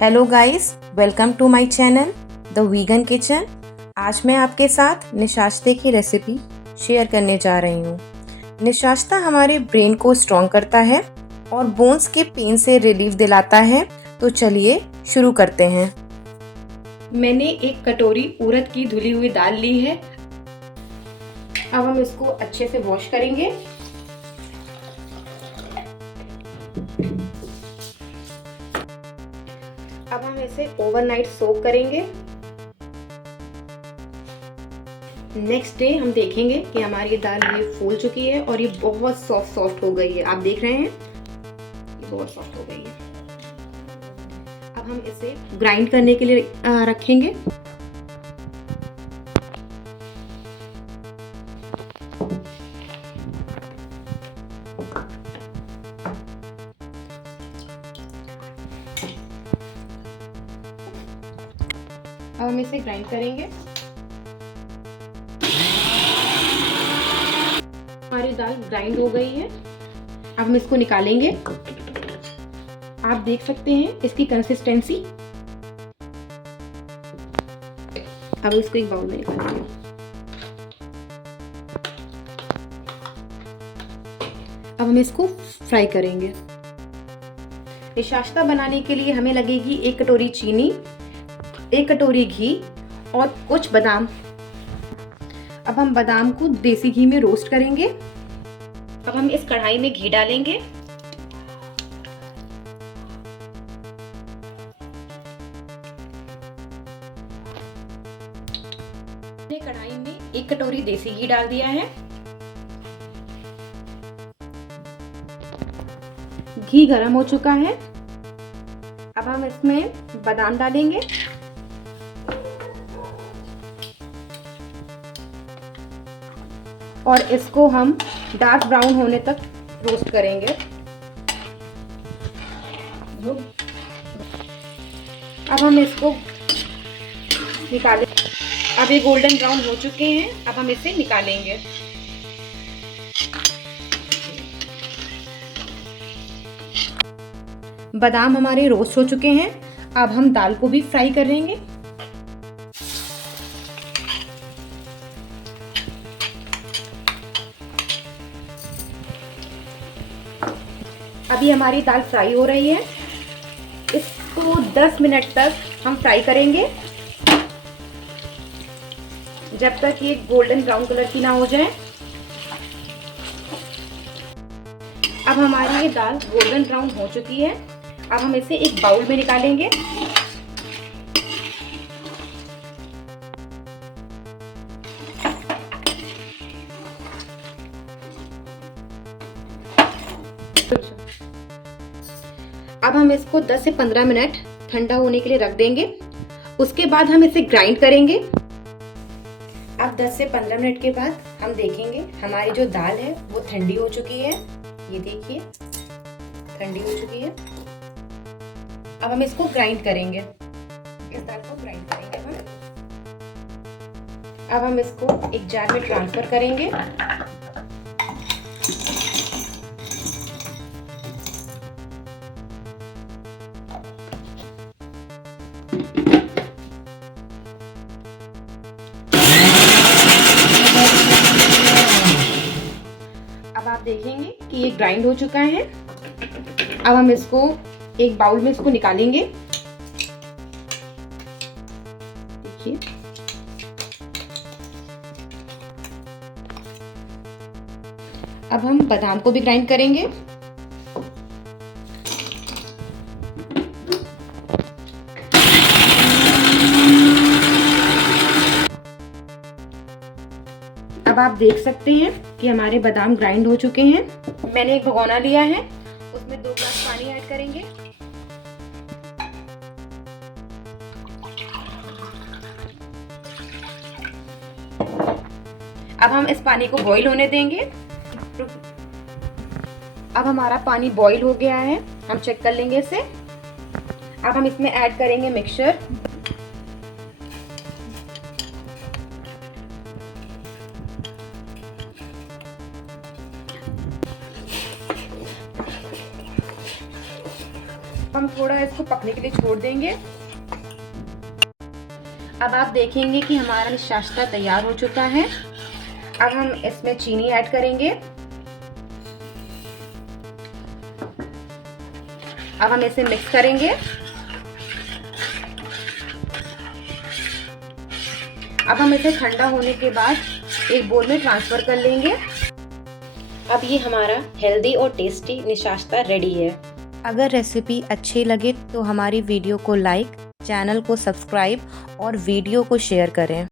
Hello guys, welcome to my channel the vegan kitchen. आज मैं आपके साथ निशास्ते की रेसिपी शेयर करने जा रही हूँ। निशास्ता हमारे ब्रेन को स्ट्रॉन्ग करता है और बोन्स के पेन से रिलीफ दिलाता है। तो चलिए शुरू करते हैं। मैंने एक कटोरी उड़द की धुली हुई दाल ली है। अब हम इसको अच्छे से वॉश करेंगे। अब हम इसे ओवरनाइट सोक करेंगे। नेक्स्ट डे हम देखेंगे कि हमारी दाल ये फूल चुकी है और ये बहुत सॉफ्ट हो गई है। आप देख रहे हैं ये बहुत सॉफ्ट हो गई है। अब हम इसे ग्राइंड करने के लिए रखेंगे। अब हम इसे ग्राइंड करेंगे। हमारी दाल ग्राइंड हो गई है। अब हम इसको निकालेंगे। आप देख सकते हैं इसकी कंसिस्टेंसी। अब इसको एक बाउल में निकालेंगे। अब हम इसको फ्राई करेंगे। निशास्ता बनाने के लिए हमें लगेगी 1 कटोरी चीनी, 1 कटोरी घी और कुछ बादाम। अब हम बादाम को देसी घी में रोस्ट करेंगे। अब हम इस कढ़ाई में घी डालेंगे। हमने कढ़ाई में 1 कटोरी देसी घी डाल दिया है। घी गरम हो चुका है। अब हम इसमें बादाम डालेंगे। और इसको हम डार्क ब्राउन होने तक रोस्ट करेंगे। अब हम इसको निकालें। अब ये गोल्डन ब्राउन हो चुके हैं। अब हम इसे निकालेंगे। बादाम हमारे रोस्ट हो चुके हैं। अब हम दाल को भी फ्राई करेंगे। अभी हमारी दाल फ्राई हो रही है। इसको 10 मिनट तक हम फ्राई करेंगे, जब तक ये गोल्डन ब्राउन कलर की ना हो जाए। अब हमारी ये दाल गोल्डन ब्राउन हो चुकी है। अब हम इसे एक बाउल में निकालेंगे। अब हम इसको 10 से 15 मिनट ठंडा होने के लिए रख देंगे। उसके बाद हम इसे ग्राइंड करेंगे। अब 10 से 15 मिनट के बाद हम देखेंगे हमारी जो दाल है वो ठंडी हो चुकी है। ये देखिए ठंडी हो चुकी है। अब हम इसको ग्राइंड करेंगे। इस दाल को ग्राइंड करेंगे हम। अब हम इसको एक जार में ट्रांसफर करेंगे। अब आप देखेंगे कि ये ग्राइंड हो चुका है। अब हम इसको एक बाउल में इसको निकालेंगे। देखिए अब हम बादाम को भी ग्राइंड करेंगे। अब आप देख सकते हैं कि हमारे बादाम ग्राइंड हो चुके हैं। मैंने एक भगोना लिया है, उसमें 2 ग्लास पानी ऐड करेंगे। अब हम इस पानी को बॉईल होने देंगे। अब हमारा पानी बॉईल हो गया है। हम चेक कर लेंगे इसे। अब हम इसमें ऐड करेंगे मिक्सचर। हम थोड़ा इसको पकने के लिए छोड़ देंगे। अब आप देखेंगे कि हमारा निशास्ता तैयार हो चुका है। अब हम इसमें चीनी ऐड करेंगे। अब हम इसे मिक्स करेंगे। अब हम इसे ठंडा होने के बाद एक बोल में ट्रांसफ़र कर लेंगे। अब ये हमारा हेल्दी और टेस्टी निशास्ता रेडी है। अगर रेसिपी अच्छी लगे तो हमारी वीडियो को लाइक, चैनल को सब्सक्राइब और वीडियो को शेयर करें।